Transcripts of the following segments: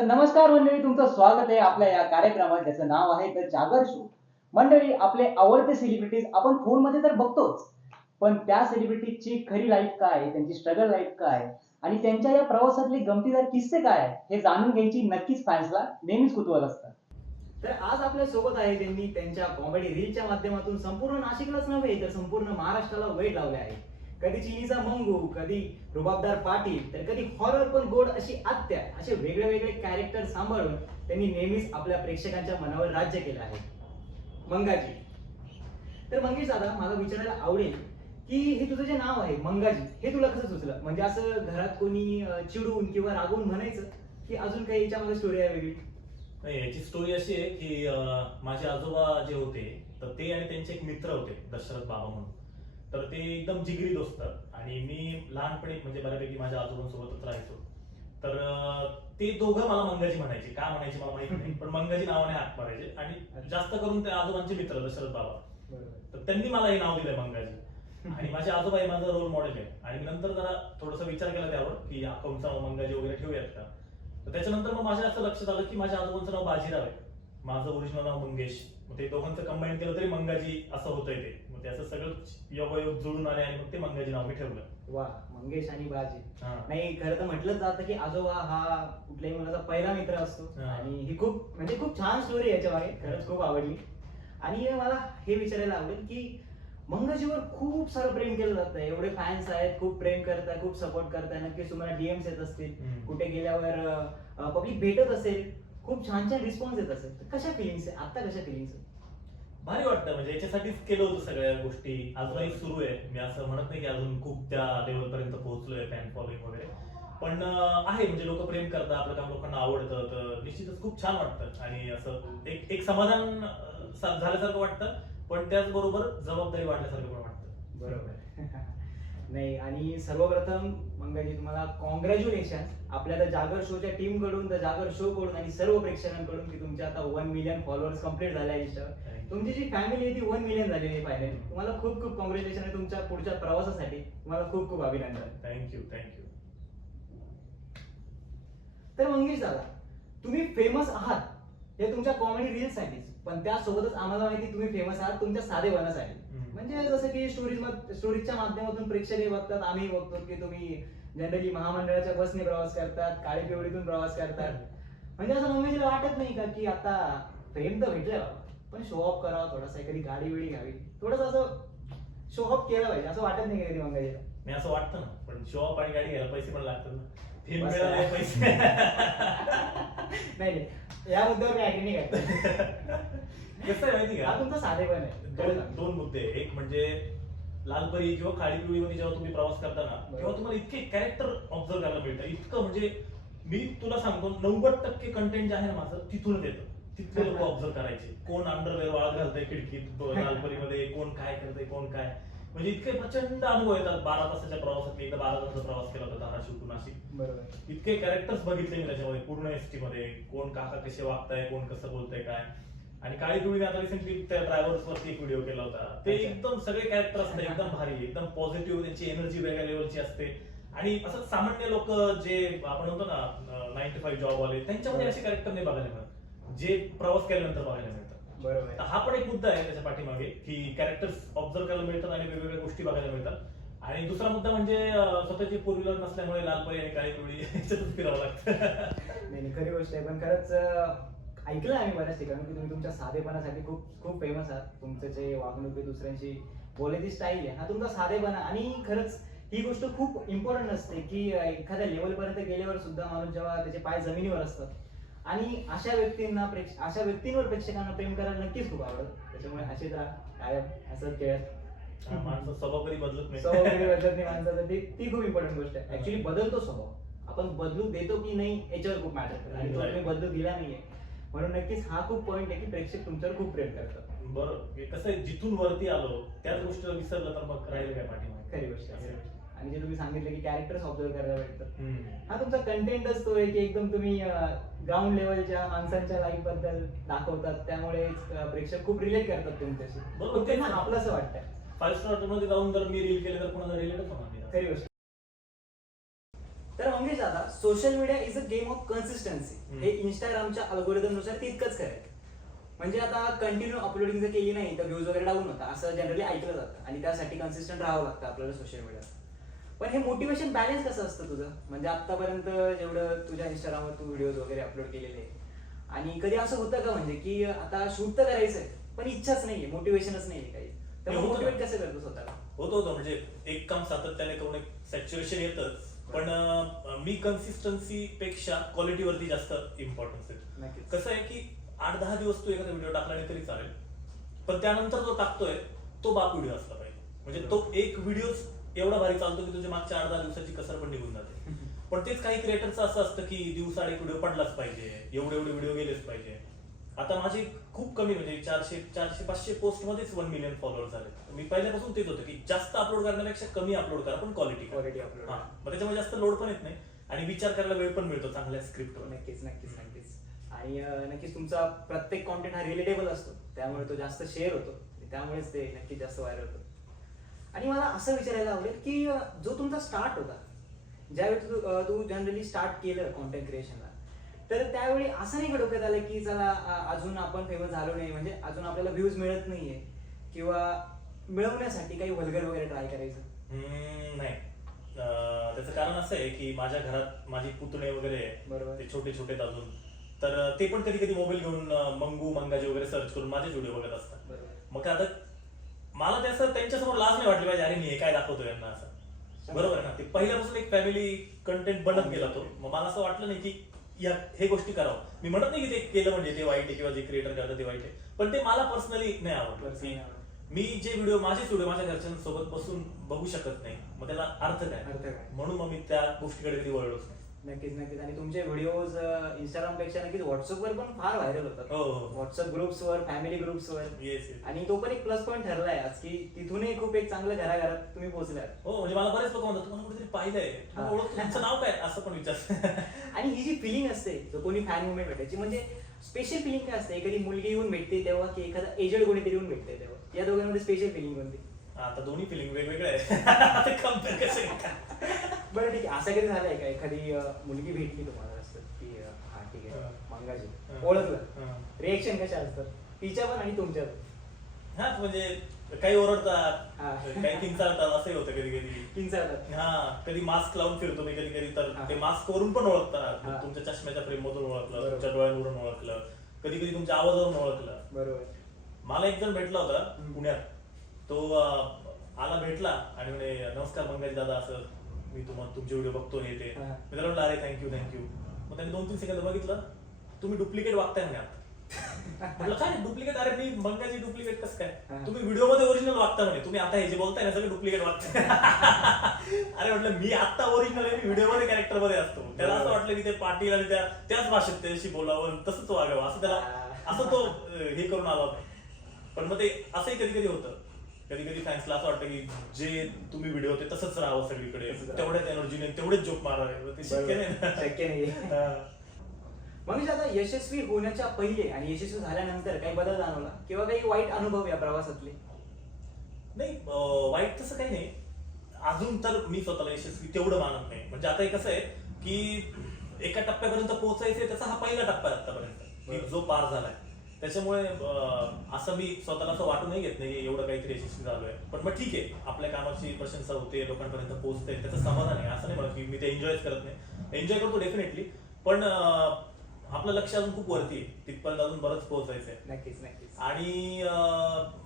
तर नमस्कार मंडळी, तुमचं स्वागत आहे आपल्या या कार्यक्रमात ज्याचं नाव आहे द जागर शो. मंडळी, आपले आवडते सेलिब्रिटीज आपण फोनमध्ये तर बघतोच, पण त्या सेलिब्रिटीजची खरी लाईफ काय, त्यांची स्ट्रगल लाईफ काय आणि त्यांच्या या प्रवासातले गमतीदार किस्से काय हे जाणून घ्यायची नक्कीच फॅन्सला नेहमीच कुतूहल असतं. तर आज आपल्या सोबत आहे ज्यांनी त्यांच्या कॉमेडी रीलच्या माध्यमातून संपूर्ण नाशिकलाच नव्हे तर संपूर्ण महाराष्ट्राला वेड लावले आहे. कधी चिनीचा मंगू, कधी रुबाबदार पाटील, तर कधी हॉरर पण गोड अशी आत्या, असे वेगळे वेगळे कॅरेक्टर सांभाळून त्यांनी नेहमीच आपल्या प्रेक्षकांच्या मनावर राज्य केलं आहे. मंगाजी. तर मंगेश दादा, मला विचारायला आवडेल की हे तुझं जे नाव आहे मंगाजी, हे तुला कसं सुचलं? म्हणजे असं घरात कोणी चिडून किंवा रागवून म्हणायचं की अजून काही याच्यामध्ये स्टोरी आहे वेगळी? नाही, याची स्टोरी अशी आहे की माझे आजोबा जे होते तर ते आणि त्यांचे एक मित्र होते दशरथ बाबा म्हणून. तर ते एकदम जिगरी दोस्त आणि मी लहानपणी म्हणजे बऱ्यापैकी माझ्या आजोबांसोबतच राहायचो. तर ते दोघं मला मंगाजी म्हणायचे. का म्हणायचे मला माहित नाही, पण मंगाजी नावाने हाक मारायचे आणि जास्त करून ते आजोबांचे मित्र दशरथ बाबा. तर त्यांनी मला हे नाव दिलंय मंगाजी. आणि माझे आजोबा हे माझं रोल मॉडेल आहे. आणि नंतर जरा थोडासा विचार केला त्यावर की अकाउंटचा मंगाजी वगैरे ठेवूयात का. तर त्याच्यानंतर मग माझ्या असं लक्षात आलं की माझ्या आजोबांचं नाव बाजीराव आहे, माझं ओरिजिनल नाव मंगेश. मग ते दोघांचं कंबाईन केलं तरी मंगाजी असं होतंय ते. मग त्याचं सगळं योगायोग जुळून आले आणि मग ते मंगाजी नाव मी ठेवलं. वा, मंगेश आणि बाजी. नाही, खरं तर म्हटलं जातं की आजोबा हा कुठल्याही मुलाचा पहिला मित्र असतो. आणि ही खूप म्हणजे खूप छान स्टोरी याच्या मागे, खरंच खूप आवडली. आणि मला हे विचारायला आवडेल की मंगाजीवर खूप सारं प्रेम केलं जातं, एवढे फॅन्स आहेत, खूप प्रेम करताय, खूप सपोर्ट करताय, नक्कीच तुम्हाला डीएम्स येत असतील, कुठे गेल्यावर पब्लिक भेटत असेल, खूप छान छान रिस्पॉन्स येत असेल. तर कशा फिलिंग्स आहे आता, कशा फिलिंग्स आहे? भारी वाटतं, म्हणजे याच्यासाठीच केलं होतं सगळ्या गोष्टी. अजूनही सुरू आहे. मी असं म्हणत नाही की अजून खूप त्या लेवल पर्यंत पोहोचलोय फॅन फॉलोइंग वगैरे, पण आहे म्हणजे लोक प्रेम करतात, आपलं काम लोकांना आवडतं, तर निश्चितच खूप छान वाटतं. आणि असं एक एक समाधान झाल्यासारखं वाटतं, पण त्याचबरोबर जबाबदारी वाढल्यासारखं पण वाटतं. बरोबर. नाही, आणि सर्वप्रथम मंगाजी तुम्हाला कॉंग्रॅच्युलेशन आपल्या द जागर शोच्या टीम कडून, द जागर शो कडून आणि सर्व प्रेक्षकांकडून की तुमच्या आता 1 मिलियन फॉलोअर्स कंप्लीट झाले आहे इंस्टावर. तुमची जी फॅमिली आहे ती 1 मिलियन झालेली आहे फायनली. तुम्हाला खूप खूप कॉंग्रॅच्युलेशन आहे तुमच्या पुढच्या प्रवासासाठी. तुम्हाला खूप खूप अभिनंदन. Thank you thank you. तर मंगेश दादा, तुम्ही फेमस आहात हे तुमच्या कॉमेडी रील्स साठीच, पण त्यासोबतच आम्हाला माहिती तुम्ही फेमस आहात तुमच्या साधेपणासाठी. म्हणजे जसं की स्टोरीजच्या माध्यमातून प्रेक्षकही बघतात, आम्ही बघतो की तुम्ही जनरली महामंडळाच्या बसने प्रवास करतात, काळी पिवळीतून प्रवास करतात. म्हणजे असं मंगेशला वाटत नाही का की आता फेम तर भेटलंय बाबा, पण शो ऑफ करावा थोडासा, एखादी गाडी बिडी घ्यावी, थोडस असं शो ऑफ केलं पाहिजे, असं वाटत नाही कधी मंगेशला? मी असं वाटतं ना, पण शो ऑफ आणि गाडी घ्यायला पैसे पण लागतात ना. फेम बस मिळाले काय. पैसे. नाही नाही, या मुद्द्यावर मी ऍग्री नाही करत. कसं आहे माहिती हा का, तुमचा साधेपण आहे. दोन मुद्दे. एक म्हणजे लालपरी किंवा काळी पिवळीमध्ये जेव्हा तुम्ही प्रवास करता ना, तेव्हा तुम्हाला इतके कॅरेक्टर ऑब्झर्व करायला मिळतं. इतकं म्हणजे मी तुला सांगतो 90% कंटेंट जे आहे ना माझं तिथूनच येतं. तिथले लोक ऑब्झर्व करायचे, कोण अंडरवेअर वाळत घालतंय खिडकीत लालपरीमध्ये, कोण काय करतंय, कोण काय. म्हणजे इतके प्रचंड अनुभव येतात. 12 तासाच्या प्रवासात मी एकदा 12 तासाचा प्रवास केला होता धाराशिव टू नाशिक. बरोबर. इतके कॅरेक्टर्स बघितले मी त्याच्यामध्ये पूर्ण एसटी मध्ये. कोण काका कसे वागताय, कोण कसं बोलतंय काय. आणि काळी पिवळीने आता रिसेंटली त्या ड्रायव्हर्स वरती एक व्हिडिओ केला होता. ते एकदम सगळे कॅरेक्टर असतात एकदम भारी, एकदम पॉझिटिव्ह, त्यांची एनर्जी वेगळ्या लेवलची असते. आणि असं सामान्य लोक जे आपण म्हणतो ना 9 to 5 जॉब वाले, त्यांच्यामध्ये असे कॅरेक्टर नाही बघायला मिळत जे प्रवास केल्यानंतर बघायला मिळतात. बरोबर. तर हा पण एक मुद्दा आहे त्याच्या पाठीमागे की कॅरेक्टर्स ऑब्झर्व करायला मिळतात आणि वेगवेगळ्या गोष्टी बघायला मिळतात. आणि दुसरा मुद्दा म्हणजे स्वतःची फोर व्हीलर नसल्यामुळे लालपरी आणि काळी पिवळी याच्यातच फिरावं लागतं. नाही, खरी गोष्ट आहे, पण खरंच ऐकलं आम्ही बऱ्याच ठिकाणी की तुम्ही तुमच्या साधेपणासाठी खूप खूप फेमस आहात. तुमचं जे वागणूक आहे, दुसऱ्यांशी बोलायची स्टाईल आहे, हा तुमचा साधेपणा. आणि खरंच ही गोष्ट खूप इम्पॉर्टंट असते की एखाद्या लेवल पर्यंत गेल्यावर सुद्धा माणूस जेव्हा त्याचे पाय जमिनीवर असतात आणि अशा व्यक्तींवर प्रेक्षकांना प्रेम करायला नक्कीच खूप आवडत. त्याच्यामुळे असेच राहा कायम असंच खेळत. माणसं स्वभाव कधी बदलत नाही. स्वभाव कधी बदलत नाही माणसाचा, ती खूप इम्पॉर्टंट गोष्ट आहे. ऍक्च्युली बदलतो स्वभाव, आपण बदलू देतो की नाही याच्यावर खूप मॅटर करतं. आणि तो तुम्ही बदलू दिला नाहीये, म्हणून नक्कीच हा खूप पॉईंट आहे की प्रेक्षक तुमच्यावर खूप प्रेम करतात. बरोबर. कसं आहे, जिथून वरती आलो त्याच गोष्टीला विसरलं तर मग राहिलं काय पाठीमागे. खरी गोष्ट आहे. आणि जे तुम्ही सांगितलं की कॅरेक्टर्स ऑब्झर्व करायला भेटतात, हा तुमचा कंटेंटच तो आहे की एकदम तुम्ही ग्राउंड लेवलच्या माणसांच्या लाईफ बद्दल दाखवतात, त्यामुळे प्रेक्षक खूप रिलेट करतात तुमच्याशी. बरोबर. त्यांना आपलं असं वाटतंय. 5 स्टार मध्ये जाऊन जर मी रील केले तर कोणाला रिलेटच होणार नाही. खरी गोष्ट. तर मंगेश दादा, social media is a game of consistency. हम्म. हे इंस्टाग्रामच्या अल्गोरिदम नुसार तितकंच खरं आहे. म्हणजे आता कंटिन्यू अपलोडिंग जर केली नाही तर व्ह्यूज वगैरे डाऊन होतात असं जनरली ऐकलं जातं आणि त्यासाठी कन्सिस्टंट राहावं लागतं आपल्याला सोशल मीडियावर. पण हे मोटिवेशन बॅलन्स कसं असतं तुझं? म्हणजे आतापर्यंत जेवढं तुझ्या इंस्टाग्रामवर तू व्हिडिओज वगैरे अपलोड केलेले आणि कधी असं होतं का म्हणजे की आता शूट तर करायचंय पण इच्छाच नाहीये, मोटिवेशनच नाहीये काही, तर होतं मोटिवेट ना. कसं करतो स्वतःला? होतं म्हणजे एक काम सातत्याने करून एक सॅच्युरेशन येतच, पण मी कन्सिस्टन्सी पेक्षा क्वालिटीवरती जास्त इम्पॉर्टन्स देतो. नक्कीच. कसं आहे की 8-10 दिवस तू एखादा व्हिडिओ टाकला नाही तरी चालेल, पण त्यानंतर जो टाकतोय तो बाप व्हिडिओ असला पाहिजे. म्हणजे तो एक व्हिडिओ एवढा भारी चालतो की तुझ्या मागच्या 8-10 दिवसाची कसर पण निघून जाते. पण तेच काही क्रिएटरचं असं असतं की दिवसाआड एक व्हिडिओ पडलाच पाहिजे, एवढे व्हिडिओ गेलेच पाहिजे. आता माझे खूप कमी म्हणजे 400-500 पोस्ट मध्येच 1 मिलियन फॉलोअर झाले. मी पहिल्यापासून तेच होतं की जास्त अपलोड करण्यापेक्षा कमी अपलोड करा पण क्वालिटी अपलोड. मग त्याच्यामुळे जास्त लोड पण येत नाही आणि विचार करायला वेळ पण मिळतो चांगल्या स्क्रिप्टवर. नक्कीच नक्कीच नक्कीच. आणि नक्कीच तुमचा प्रत्येक कॉन्टेंट हा रिलेटेबल असतो, त्यामुळे तो जास्त शेअर होतो, त्यामुळेच ते नक्कीच जास्त व्हायरल होतो. आणि मला असं विचारायला आवडेल की जो तुमचा स्टार्ट होता, ज्यावेळी तू जनरली स्टार्ट केलं कॉन्टेंट क्रिएशनला, तर त्यावेळी असं नाही का डोक्यात आलं की चला अजून आपण फेमस झालो नाही, म्हणजे अजून आपल्याला व्ह्यूज मिळत नाहीये किंवा मिळवण्यासाठी काही वल्गर वगैरे ट्राय करायचं? नाही. त्याचं कारण असं आहे की माझ्या घरात माझी पुतणे वगैरे आहे. बरोबर. ते छोटे छोटे आहेत अजून, तर ते पण कधी कधी मोबाईल घेऊन मंगू मंगाजी वगैरे सर्च करून माझेच व्हिडिओ बघत असतात. बरोबर. मग आता मला त्याचं त्यांच्यासमोर लाज नाही वाटली पाहिजे, अरे मी हे काय दाखवतो यांना असं. बरोबर आहे ना, ते पहिल्यापासून एक फॅमिली कंटेंट बनत गेला तो. मग मला असं वाटलं नाही की या हे गोष्टी करावं. मी म्हणत नाही की ते केलं म्हणजे ते वाईट आहे किंवा जे क्रिएटर करतात ते वाईट आहे, पण ते मला पर्सनली नाही आवडलं. मी जे व्हिडिओ माझेच व्हिडिओ माझ्या घरच्यांसोबत बसून बघू शकत नाही, मग त्याला अर्थ काय? म्हणून मग मी त्या गोष्टीकडे कधी वळलोच नाही. नक्कीच नक्कीच. आणि तुमचे व्हिडिओज इंस्टाग्राम पेक्षा नक्कीच व्हॉट्सअपवर पण फार व्हायरल होतात. हो. व्हॉट्सअप ग्रुप्सवर, फॅमिली ग्रुप्सवर. येस. आणि तो पण एक प्लस पॉईंट ठरलाय आज की तिथूनही खूप एक चांगलं घराघरात तुम्ही पोहोचलाय. हो, म्हणजे मला बरेच लोक म्हणतात तुम्हाला कुठेतरी पाहिलंय, तुमचं नाव काय असं पण विचारतात. आणि ही जी फिलिंग असते, जो कोणी फॅन मुवमेंट भेटायची, म्हणजे स्पेशल फिलिंग काय असते? एखादी मुलगी येऊन भेटते तेव्हा की एखादा एजड कोणीतरी येऊन भेटते तेव्हा, या दोघांमध्ये स्पेशल फिलिंग कोणती? आता दोन्ही फिलिंग वेगवेगळे आहे. कम्पेअर कसं बरं ठीक आहे, असं कधी झालंय का एखादी मुलगी भेटली तुम्हाला असं की हा ठीक आहे मंगाजी ओळखलं, रिएक्शन कशा असतात तिच्या पण आणि तुमच्या पण? हा, म्हणजे काही ओरडतात, हा. काही किंचाळतात, असंही होतं कधी कधी. किंचाळतात. हा, कधी मास्क लावून फिरतो मी कधी कधी, तर हा. ते मास्क वरून पण ओळखतात. हा. तुमच्या चष्म्याच्या फ्रेम मधून ओळखलं, बरोबर. तुमच्या डोळ्यांवरून ओळखलं, कधी कधी तुमच्या आवाजावरून ओळखलं. बरोबर. मला एक जण भेटला होता हम्म. पुण्यात. तो आला, भेटला आणि म्हणे नमस्कार मंगाजी दादा, असं मी तुमचे व्हिडिओ बघतो हे ते. हा. मी त्याला म्हटलं अरे थँक्यू. मग त्यांनी 2-3 सेकंद बघितलं, तुम्ही डुप्लिकेट वागताय म्हणे आता. म्हटलं काय डुप्लिकेट? अरे मी मंगाजी डुप्लिकेट कसं काय? हा. तुम्ही व्हिडिओ मध्ये ओरिजिनल वागता म्हणे, तुम्ही आता हे जे बोलताय ना सगळे डुप्लिकेट वागताय. अरे म्हटलं मी आता ओरिजिनल आहे, मी व्हिडिओ मध्ये कॅरेक्टर मध्ये असतो. त्याला असं वाटलं की ते पाटील आणि त्याच भाषेत त्याच्याशी बोलावं, तसंच वागावं, असं त्याला असं तो हे करून आला होता. पण मग ते असंही कधी कधी होतं, कधी कधी फॅन्सला असं वाटतं की जे तुम्ही व्हिडिओ होते तसंच राहावं सगळीकडे, तेवढ्याच एनर्जीने तेवढेच जोक मारावे. ते शक्य नाही ना. शक्य नाही. हा. म्हणजे आता यशस्वी होण्याच्या पहिले आणि यशस्वी झाल्यानंतर काही बदल जाणवला किंवा काही वाईट अनुभव या प्रवासातले? नाही, वाईट तसं काही नाही. अजून तर मी स्वतःला यशस्वी तेवढं मानत नाही. म्हणजे आता हे कसं आहे की एका टप्प्यापर्यंत पोहोचायचंय, त्याचा हा पहिला टप्पा आहे आतापर्यंत की जो पार झालाय. त्याच्यामुळे असं मी स्वतःला असं वाटूनही घेत नाही एवढं काहीतरी यशस्वी झालोय. पण मग ठीक आहे, आपल्या कामाची प्रशंसा होते, लोकांपर्यंत पोहोचते, त्याचं समाधान आहे. असं नाही म्हणत की मी ते एन्जॉयच करत नाही, एन्जॉय करतो डेफिनेटली, पण आपलं लक्ष अजून खूप वरती आहे, तिथपर्यंत अजून बरंच पोहोचायचंय. नक्कीच नक्कीच. आणि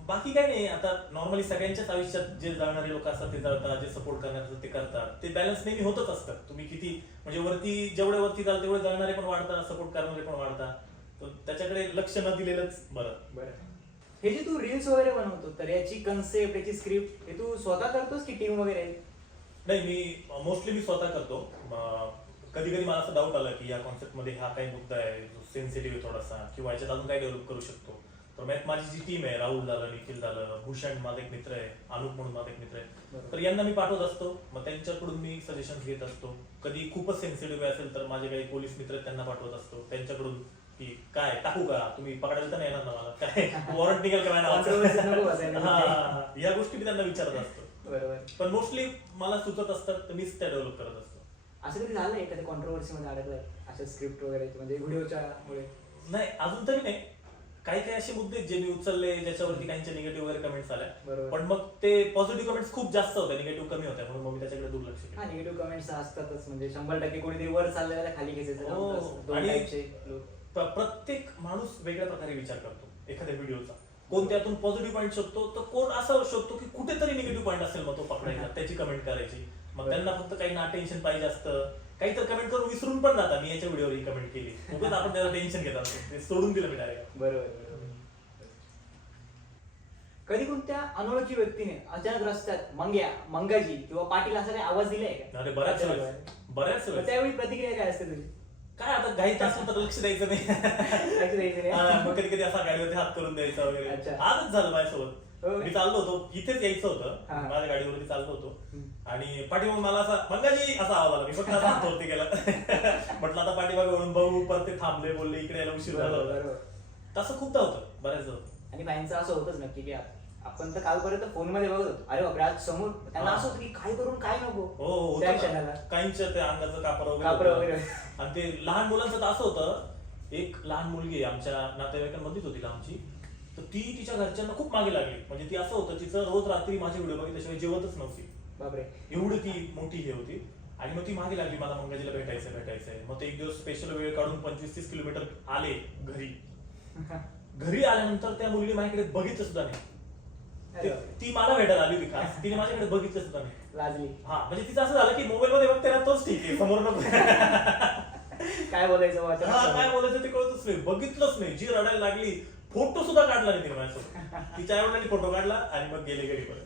बाकी काही नाही. आता नॉर्मली सगळ्यांच्याच आयुष्यात जे जाणारे लोक असतात ते जळतात, जे सपोर्ट करणार असतात ते करतात. ते बॅलन्स नेहमी होतच असतं. तुम्ही किती म्हणजे वरती जेवढे वरती जाल तेवढे जळणारे पण वाढतात, सपोर्ट करणारे पण वाढतात. तर त्याच्याकडे लक्ष न दिलेलंच बरं. हे जे तू रील्स वगैरे बनवतो, तर याची कन्सेप्ट, याची स्क्रिप्ट हे तू स्वतः करतोस की टीम वगैरे आहे? नाही, मी मोस्टली स्वतः करतो. कधी कधी मला असं डाऊट आलं की या कॉन्सेप्ट मध्ये हा काही मुद्दा आहे जो सेन्सिटिव्ह आहे थोडासा, किंवा याच्यात अजून काय डेव्हलप करू शकतो. तर माझी जी टीम आहे, राहुल झालं, निखिल झालं, भूषण माझा एक मित्र आहे, अनुप म्हणून माझा एक मित्र आहे, तर यांना मी पाठवत असतो. मग त्यांच्याकडून मी सजेशन घेत असतो. कधी खूपच सेन्सिटिव्ह असेल तर माझे काही पोलीस मित्र आहेत त्यांना पाठवत असतो, त्यांच्याकडून की काय टाकू का, तुम्ही पकडायला तर नाही येणार ना मला, काय वॉरंट निघेल का नाही, या गोष्टी मी त्यांना विचारत असतो. बरोबर. पण मोस्टली मला सुचत असतात तर मीच त्या डेव्हलप करत असतो. असं कधी झालंय एखाद्या कॉन्ट्रोवर्सी मध्ये अडकलाय अशा स्क्रिप्ट वगैरे म्हणजे व्हिडिओच्या मुळे? नाही अजून तरी नाही. काही काही असे मुद्दे जे मी उचलले ज्याच्यावरती काहींच्या निगेटिव्ह वगैरे कमेंट्स आल्या, बरोबर. पण मग ते पॉझिटिव्ह कमेंट्स खूप जास्त होत्या, निगेटिव्ह कमी होत्या, म्हणून मग मी त्याच्याकडे दुर्लक्ष केलं. हा निगेटिव्ह कमेंट्स असतातच म्हणजे 100% कोणीतरी वर चाललेला खाली घ्यायचं हो. काम असतं. दोन आणि टाईपचे लोक. प्रत्येक माणूस वेगळ्या प्रकारे विचार करतो एखाद्या व्हिडिओचा. कोण त्यातून पॉझिटिव्ह पॉईंट शोधतो, तर कोण असं शोधतो की कुठेतरी निगेटिव्ह पॉईंट असेल मग तो पकडायचा, त्याची कमेंट करायची. मग त्यांना फक्त काही ना टेन्शन पाहिजे असतं, काही तर कमेंट करून विसरून पण जातात मी याच्या व्हिडिओवर ही कमेंट केली, उगाच आपण त्याला टेन्शन घेत असतो, ते सोडून दिलं मी डायरेक्ट. बरोबर. कधी कोणत्या अनोळखी व्यक्तीने अचानक रस्त्यात मंगाजी किंवा पाटील असा काही आवाज दिलाय का? अरे बऱ्याच मग वेळेस. त्यावेळी प्रतिक्रिया काय असते तुझी? काय आता घाईत असेल तर लक्ष द्यायचं नाही. लक्ष द्यायचं नाही? हा, मग कधी कधी असा गाडीवरती हात करून द्यायचा वगैरे. अच्छा. आजच झालं माझ्यासोबत. हो. मी चाललो होतो, इथेच यायचं होतं, हा. माझ्या गाडीवरती चाललो होतो आणि पाठीमागून मला असा मंगाजी असा आवाज आला. मी फक्त असा हात वरती केला. म्हटलं आता पाठीमागे वळून बघू, परत ते थांबले, बोलले इकडे यायला उशीर झाला होता. बरोबर. तसं खूपदा होतं, बऱ्याचदा होतं. आणि बाईंचं असं होतच नक्की की आपण तर कालपर्यंत फोन मध्ये बघत होतो, अरे बापरे आज समोर त्यांना असं होतं की काय करून काय नको. हो हो, त्या होतं ना. क्षणाला काहींच्या ते अंगाचं कापड कापड वगैरे वगैरे. होतं. आणि ते लहान मुलांचं तर असं होतं, एक लहान मुलगी आमच्या नातेवाईकांमध्येच होती आमची, तर ती तिच्या घरच्यांना खूप मागे लागली. म्हणजे ती असं होतं, तिचं रोज रात्री माझे व्हिडिओ बघितल्याशिवाय जेवतच नव्हती. बापरे. एवढी ती मोठी हे होती. आणि मग ती मागे लागली, मला मंगाजीला भेटायचंय. मग ते एक दिवस स्पेशल वेळ काढून 25-30 किलोमीटर आले घरी. घरी आल्यानंतर त्या मुलीने माझ्याकडे बघितलं सुद्धा नाही. अरे बापरे. ती मला भेटायला आली होती खास, तिने माझ्याकडे बघितलं सुद्धा नाही. लाजली. हा, म्हणजे तिचं असं झालं की मोबाईल मध्ये बघते ना तोच ठीक आहे, समोर नको. काय बोलायचं हा, वाचन? काय बोलायचं ते कळतच नाही, बघितलंच नाही. जी रडायला लागली, फोटो सुद्धा काढला नाही तिने माझ्यासोबत. तिच्या आईवडिलांनी फोटो काढला आणि मग गेले घरी परत.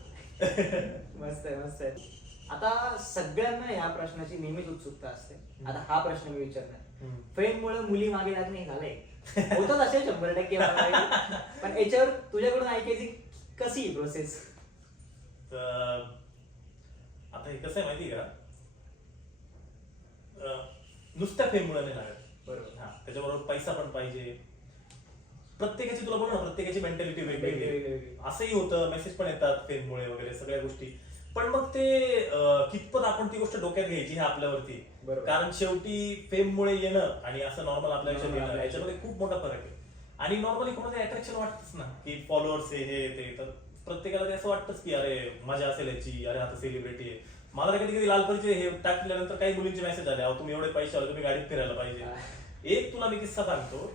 मस्त आहे. आता सगळ्यांना ह्या प्रश्नाची नेहमीच उत्सुकता असते. आता हा प्रश्न मी विचारणार, फेममुळे मुली मागे लागणे झालंय? होतच असेल 100% मला माहिती. पण याच्यावर तुझ्याकडून ऐकायची कशी प्रोसेस? तर आता हे कसं आहे माहिती का, नुसत्या फेममुळे नाही लागत. बरोबर. हा, त्याच्याबरोबर पैसा पण पाहिजे. प्रत्येकाची, तुला बोल ना, प्रत्येकाची मेंटॅलिटी वेगवेगळी. वेगळी. असंही होतं, मेसेज पण येतात फेममुळे वगैरे सगळ्या गोष्टी. पण मग ते कितपत आपण ती गोष्ट डोक्यात घ्यायची हे आपल्यावरती. बरोबर. कारण शेवटी फेममुळे येणं आणि असं नॉर्मल आपल्या आयुष्यात Normal येणं आपल्या याच्यामध्ये खूप मोठा फरक आहे. आणि नॉर्मली कोणाचं अट्रॅक्शन वाटतच ना, की फॉलोअर्स हे ते, तर प्रत्येकाला ते असं वाटतंच की अरे मजा असेल याची, अरे आता सेलिब्रिटी आहे. मला कधी कधी लालपरीचे हे टाकल्यानंतर काही मुलींचे मेसेज आले, अहो तुम्ही एवढे पैसे आले, तुम्ही गाडीत फिरायला पाहिजे. एक तुला मी किस्सा सांगतो.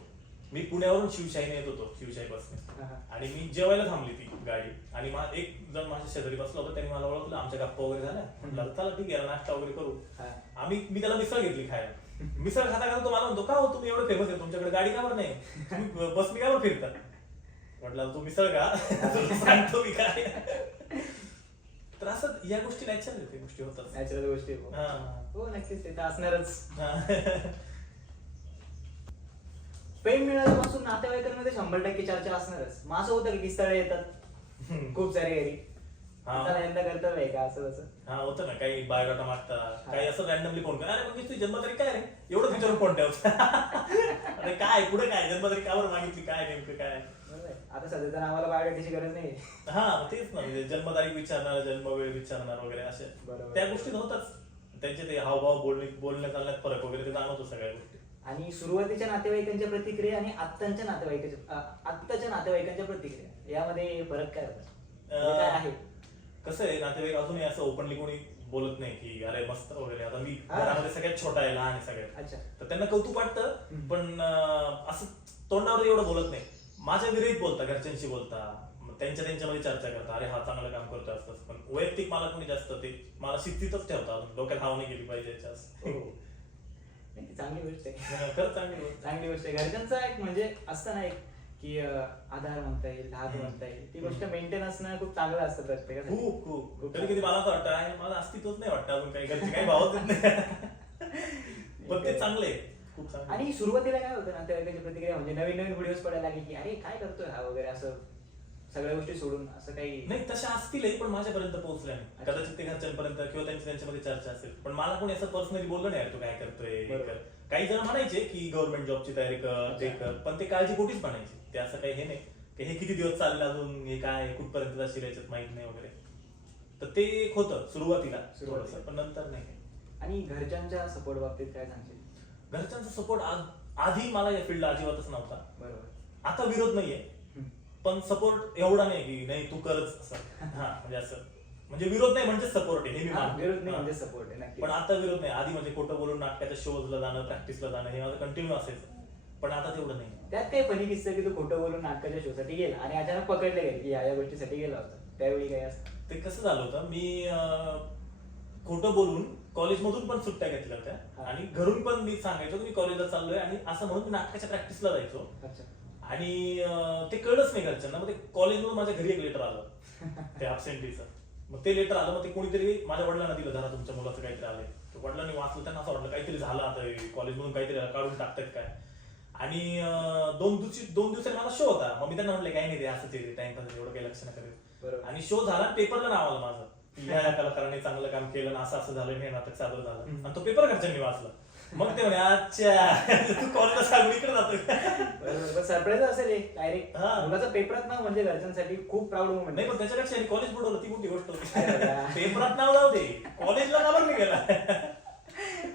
मी पुण्यावरून शिवशाहीने येत होतो, शिवशाही बसने, आणि मी जेवायला थांबली ती गाडी, आणि एक जण माझ्या शेजारी बसला होता, त्यांनी मला ओळखलं, आमच्या गप्पा वगैरे झाल्या. म्हटलं चला ठीक आहे, नाश्ता वगैरे करू. मी त्याला मिसळ घेतली खायला. मिसळ खाता खाता तो मला म्हणतो, का हो तुम्ही एवढं फेमस आहे, तुमच्याकडे गाडी का बरं नाही, तुम्ही बसने का बरं फिरता? म्हटलं तू मिसळ का, सांगतो मी काय. तर असं या गोष्टी नॅचरल आहेत, गोष्टी होतात, नॅचरल गोष्टी. हो नक्कीच, ते तर असणारच. फेम मिळाल्यापासून नातेवाईकांमध्ये 100% चर्चा असणारच. मग असं होतं की स्थळे येतात खूप सारे घरी, यंदा कर्तव्य आहे का असं तसं? हा, होतं ना. काही बायोडाटा मागतात, काही असं रॅन्डमली फोन कर, अरे मग तुझी जन्मतारीख काय रे, एवढं विचारून फोन ठेवत. अरे काय पुढे काय जन्मतारीख का बरं मागितली, काय नेमकं काय? आता सध्या तर आम्हाला बायोडाटाची गरज नाही. हा तेच ना, म्हणजे जन्मतारीख विचारणार, जन्मवेळ विचारणार वगैरे असे त्या गोष्टी होतात. त्यांचे ते हावभाव, बोलण्या चालण्यात फरक वगैरे ते जाणवतो सगळ्या गोष्टी. आणि सुरुवातीच्या नातेवाईकांच्या प्रतिक्रिया आणि आत्ताच्या नातेवाईकांच्या प्रतिक्रिया यामध्ये फरक काय होता? म्हणजे काय आहे? कसं आहे, नातेवाईक अजूनही असं ओपनली कोणी बोलत नाही की अरे मस्त वगैरे. आता मी घरामध्ये सगळ्यात छोटा आहे, लहान आहे सगळ्यात. अच्छा. तर त्यांना कौतुक वाटतं, पण असं तोंडावर एवढं बोलत नाही. माझ्या विरहित बोलता, घरच्यांशी बोलता, त्यांच्यामध्ये चर्चा करता, अरे हा चांगलं काम करतोय असतं. पण वैयक्तिक मला कोणी जास्त ते मला शिस्तीतच ठेवता, अजून डोक्यात हाव नाही गेली पाहिजे चांगली गोष्ट आहे. खरंच चांगली गोष्ट आहे. घरच्यांचा एक म्हणजे असतं ना, एक की आधार म्हणता येईल, धाक म्हणता येईल, ती गोष्ट मेंटेन असणं खूप चांगलं असतं प्रत्येकाला. खूप खूप. कधी कधी मला असं वाटतं आहे माझं अस्तित्वच नाही वाटतं अजून, काही घरचे काही भावच नाही. पण ते चांगले खूप चांगले. आणि सुरुवातीला काय होतं नातेवाईकांची प्रतिक्रिया, म्हणजे नवीन व्हिडिओज पडायला लागले की अरे काय करतोय हा वगैरे, असं सगळ्या गोष्टी सोडून असं काही नाही? तशा असतीलही, पण माझ्यापर्यंत पोहोचल्या नाही. कदाचित ते घरच्यांपर्यंत किंवा त्यांच्यामध्ये चर्चा असेल, पण मला कोणी असं पर्सनली बोललं नाही तू काय करतोय. काही जण म्हणायचे की गव्हर्नमेंट जॉबची तयारी कर, ते कर, पण ते काळजीपोटीच म्हणायचे. ते असं काही हे नाही की हे किती दिवस चाललं अजून, हे काय कुठपर्यंत जाशील याच्यात माहित नाही वगैरे. तर ते एक होतं सुरुवातीला, पण नंतर नाही. आणि घरच्यांच्या सपोर्ट बाबतीत काय सांगशील? घरच्यांचा सपोर्ट आधी मला या फील्डला अजिबातच नव्हता. बरोबर. आता विरोध नाहीये, पण सपोर्ट एवढा नाही की नाही तू करच असं. हा म्हणजे असं म्हणजे विरोध नाही म्हणजे सपोर्ट आहे हे मी हा, मानतो. विरोध नाही म्हणजे सपोर्ट आहे नक्की. पण आता विरोध नाही. आधी म्हणजे खोटं बोलून नाटकाच्या शोजला जाणं, प्रॅक्टिसला जाणं हे माझं कंटिन्यू असायचं. पण आता तेवढं नाही. त्यात काही फनी किस्सा की तू खोटं बोलून नाटकाच्या शो साठी गेला आणि अचानक पकडले गेले की या गोष्टीसाठी गेला होता, त्यावेळी काय असतं? ते कसं झालं होतं, मी खोटं बोलून कॉलेजमधून पण सुट्ट्या घेतल्या होत्या हा. आणि घरून पण मी सांगायचो की मी कॉलेजला चाललोय आणि असं म्हणून मी नाटकाच्या प्रॅक्टिसला जायचो. अच्छा. आणि ते कळलंच नाही घरच्यांना. मग ते कॉलेजमधून माझ्या घरी एक लेटर आलं ते अबसेंटीचं. मग ते लेटर आलं, मग ते कोणीतरी माझ्या वडिलांना दिलं, जरा तुमच्या मुलाचं काहीतरी आलंय. वडिलांनी वाचलं, त्यांना असं वाटलं काहीतरी झालं आता कॉलेजमधून काहीतरी काढून टाकतायत काय. आणि 2 दिवसांनी मला शो होता. मग मी त्यांना म्हटलं काही नाही ते असंच आहे टाइमपास, एवढं काही लक्ष नका देऊ. बरोबर. आणि शो झाला, पेपरला नाव आलं माझं की या कलाकाराने चांगलं काम केलं आणि असं झालं, हे नाटक सादर झालं. आणि तो पेपर घरच्यांनी वाचला. मग ते म्हणे अच्छा तू कॉलेजला सांगून इकडे जातो. बरोबर. सरप्राईज असेल डायरेक्ट हा. मुलाचा पेपरात नाव म्हणजे घरच्यांसाठी खूप प्राऊड मोमेंट. नाही पण त्याच्यापेक्षा कॉलेज बुडवलं ती मोठी गोष्ट होती. अरे वा. पेपरात नाव जाऊ दे, कॉलेजला का बरं नाही गेला.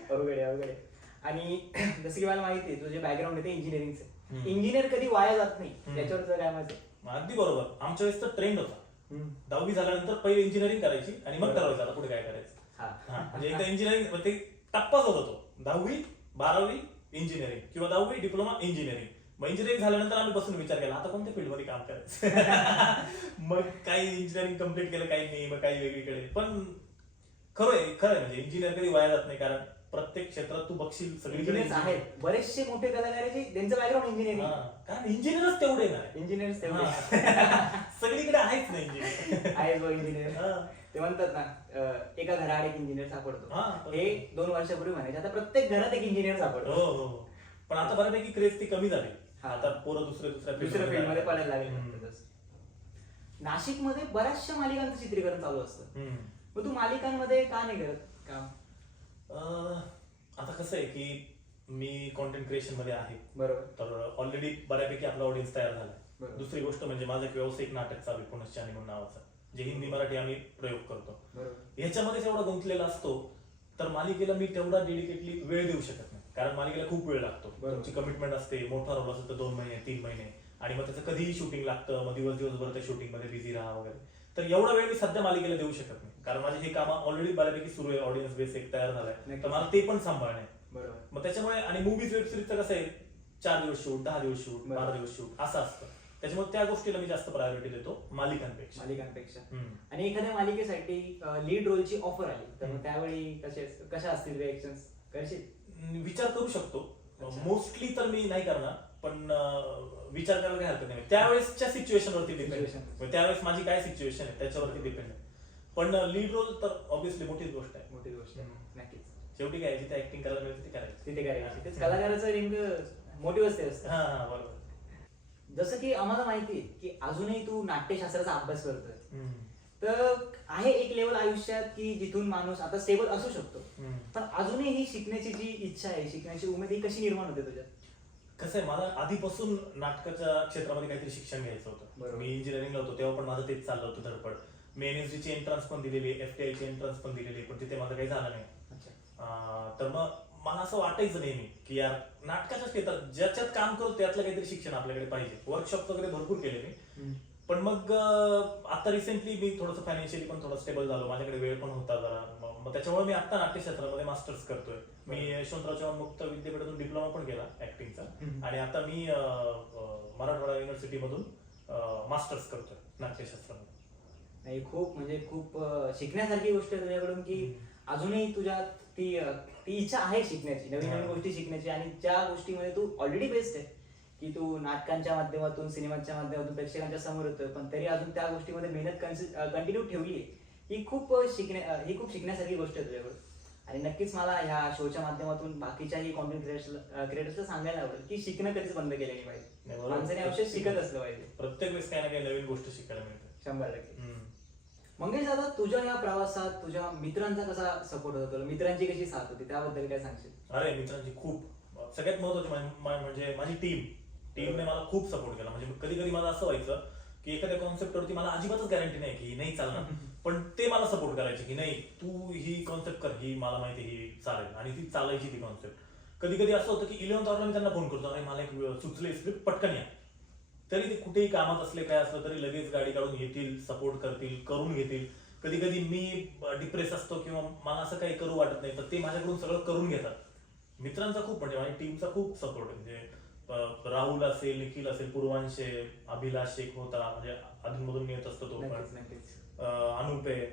अवघड आहे, अवघड आहे. आणि जसं की मला माहिती आहे तुझे बॅकग्राऊंड आहे ते इंजिनिअरिंगचं. हम्म. इंजिनियर कधी वाया जात नाही, त्याच्यावर तुझं काय मत आहे? अगदी बरोबर. आमच्या वेळेस तर ट्रेंड होता. 10वी झाल्यानंतर पहिले इंजिनिअरिंग करायची आणि मग ठरवायचं आता पुढे काय करायचं. हा. हा, म्हणजे एकदा इंजिनिअरिंग ते टप्पाच होता तो. 10वी 12वी इंजिनिअरिंग किंवा 10वी डिप्लोमा इंजिनिअरिंग. मग इंजिनिअरिंग झाल्यानंतर आम्ही बसून विचार केला आता कोणत्या फील्डमध्ये काम करायचं. मग काही इंजिनिअरिंग कम्प्लीट केलं, काही नाही, मग काही वेगळीकडे. पण खरं आहे म्हणजे इंजिनिअर कधी वाया जात नाही, कारण प्रत्येक क्षेत्रात तू बघशील सगळीकडे इंजिनियर्स आहेत बरेचसे मोठे कलाकार आहेत जे त्यांचं बॅकग्राऊंड इंजिनिअरिंग. कारण इंजिनियरच तेवढे नाही. इंजिनियर्स तेवढे सगळीकडे आहेच नाही इंजिनियर. आहेत बघ इंजिनियर. ते म्हणतात ना एका घरात एक इंजिनियर सापडतो. हा. हे 2 वर्षापूर्वी म्हणायचे, आता प्रत्येक घरात एक इंजिनियर हो सापडतो. हो. पण आता बऱ्यापैकी क्रेज ती कमी झाली. हा. आता पोरं दुसऱ्या दुसऱ्या फील्डमध्ये पडायला लागले. हम्म. नाशिकमध्ये बऱ्याचशा मालिकांचं चित्रीकरण चालू असतं. हम्म. मग तू मालिकांमध्ये का नाही करत काम? आता कसं आहे की मी कॉन्टेंट क्रिएशन मध्ये आहे. बरोबर. तर ऑलरेडी बऱ्यापैकी आपला ऑडियन्स तयार झालाय. बरोबर. दुसरी गोष्ट म्हणजे माझं एक व्यावसायिक नाटक चालू आहे पुनश्चानी म्हणून नावाचं, जे हिंदी मराठी आम्ही प्रयोग करतो. बरोबर. ह्याच्यामध्ये एवढा गुंतलेला असतो तर मालिकेला मी तेवढा डेडिकेटली वेळ देऊ शकत नाही, कारण मालिकेला खूप वेळ लागतो. बरोबर. तुमची कमिटमेंट असते. मोठा रोल असेल तर 2 महिने 3 महिने, आणि मग त्याचं कधीही शूटिंग लागतं. मग दिवसभर त्या शूटिंग मध्ये बिझी राहा वगैरे. तर एवढा वेळ मी सध्या मालिकेला देऊ शकत नाही, कारण माझे हे काम ऑलरेडी बऱ्यापैकी सुरू आहे. ऑडियन्स बेस एक तयार झालाय, तर मला ते पण सांभाळणे. बरोबर. मग त्याच्यामुळे आणि मूवीज वेब सिरीजचं कसं आहे 4 दिवस शूट, 10 दिवस शूट, 12 दिवस शूट असं असतं. त्याच्यामुळे त्या गोष्टीला मी जास्त प्रायोरिटी देतो मालिकांपेक्षा. आणि एखाद्या मालिकेसाठी लीड रोलची ऑफर आली तर मग त्यावेळी कशा असतील रिएक्शन्स? करशील? विचार करू शकतो. अच्छा. मोस्टली तर मी नाही करणार, पण विचार करायला काही हरकत नाही. त्यावेळेसच्या सिच्युएशन वरती डिपेंड. त्यावेळेस माझी काय सिच्युएशन आहे त्याच्यावरती डिपेंड आहे. पण लीड रोल तर ऑब्विसली मोठीच गोष्ट आहे. मोठी गोष्ट आहे. नक्कीच. शेवटी काय जिथे ऍक्टिंग करायला मिळते ते करायचं. तिथे करायची. तेच कलाकाराचं नेमकं मोटिव्ह असते. हा बरोबर. जसं की आम्हाला माहिती आहे की अजूनही तू नाट्यशास्त्राचा अभ्यास करतोय, हम्म. तर आहे एक लेवल आयुष्यात की जिथून माणूस आता स्टेबल असू शकतो, हम्म. पण अजूनही ही शिकण्याची जी इच्छा आहे, शिकण्याची उमेद ही कशी निर्माण होते तुझ्यात? कसं आहे, मला आधीपासून नाटकाच्या क्षेत्रामध्ये काहीतरी शिक्षण घ्यायचं होतं. बरोबर. मी इंजिनिअरिंगला होतो तेव्हा पण माझं तेच चाललं होतं धडपड. मी NSD ची एंट्रन्स पण दिलेली, FTI ची एंट्रन्स पण दिलेली, पण तिथे माझं काही झालं नाही. तर मग मला असं वाटायचं नेहमी की यार नाटकाच्या क्षेत्रात ज्याच्यात काम करतो त्यातलं काहीतरी शिक्षण आपल्याकडे पाहिजे. वर्कशॉप वगैरे भरपूर केले मी. पण मग आता रिसेंटली मी थोडंसं फायनान्शियली पण थोडं स्टेबल झालो, माझ्याकडे वेळ पण होता जरा. मग त्याच्यामुळे मी आता नाट्यशास्त्रामध्ये मास्टर्स करतोय. मी यशवंतराव चव्हाण मुक्त विद्यापीठातून डिप्लोमा पण केला ऍक्टिंगचा, आणि आता मी मराठवाडा युनिव्हर्सिटीमधून मास्टर्स करतोय नाट्यशास्त्रामध्ये. नाही, खूप म्हणजे खूप शिकण्यासारखी गोष्ट आहे तुझ्याकडून की अजूनही तुझ्यात ती इच्छा आहे शिकण्याची, नवीन नवीन गोष्टी शिकण्याची, आणि ज्या गोष्टीमध्ये तू ऑलरेडी बेस्ट आहे की तू नाटकांच्या माध्यमातून, सिनेमाच्या माध्यमातून प्रेक्षकांच्या समोर येतोय, पण तरी अजून त्या गोष्टीमध्ये मेहनत कंटिन्यू ठेवली आहे. ही खूप शिकण्यासारखी गोष्ट आहे तुझ्याकडून. आणि नक्कीच मला ह्या शोच्या माध्यमातून बाकीच्याही कॉन्टेंट क्रिएटर्सला सांगायला आवडेल की शिकणं कधीच बंद केलं नाही पाहिजे. माणसाने आयुष्यात शिकत असलं पाहिजे. प्रत्येक वेळेस काही ना काही नवीन गोष्ट शिकायला मिळते. 100%. मंगेश दादा, तुझ्या या प्रवासात तुझ्या मित्रांचा कसा सपोर्ट होता तुला? मित्रांची कशी साथ होती त्याबद्दल काय सांगशील? अरे मित्रांची खूप सगळ्यात महत्वाची म्हणजे माझी टीमने मला खूप सपोर्ट केला. म्हणजे कधी कधी मला असं व्हायचं की एखाद्या कॉन्सेप्टवरती मला अजिबातच गॅरंटी नाही की नाही चालणार, पण ते मला सपोर्ट करायचे की नाही तू ही कॉन्सेप्ट कर, ही मला माहिती ही चालेल, आणि ती चालायची ती कॉन्सेप्ट. कधी कधी असं होतं की 11th आवरला मी त्यांना फोन करतो, अरे मला एक सुचले स्क्रिप्ट, पटकन या. तरी ते कुठेही कामात असले काय असलं तरी लगेच गाडी काढून येतील, सपोर्ट करतील, करून घेतील. कधी कधी मी डिप्रेस असतो किंवा मला असं काही करू वाटत नाही तर ते माझ्याकडून सगळं करून घेतात. मित्रांचा खूप म्हणजे माझ्या टीमचा खूप सपोर्ट आहे. म्हणजे राहुल असेल, निखिल असेल, पूर्वांशे, अभिलाष शेख होता, म्हणजे अधूनमधून येत असतो तो पण, नक्कीच. अनुप आहे.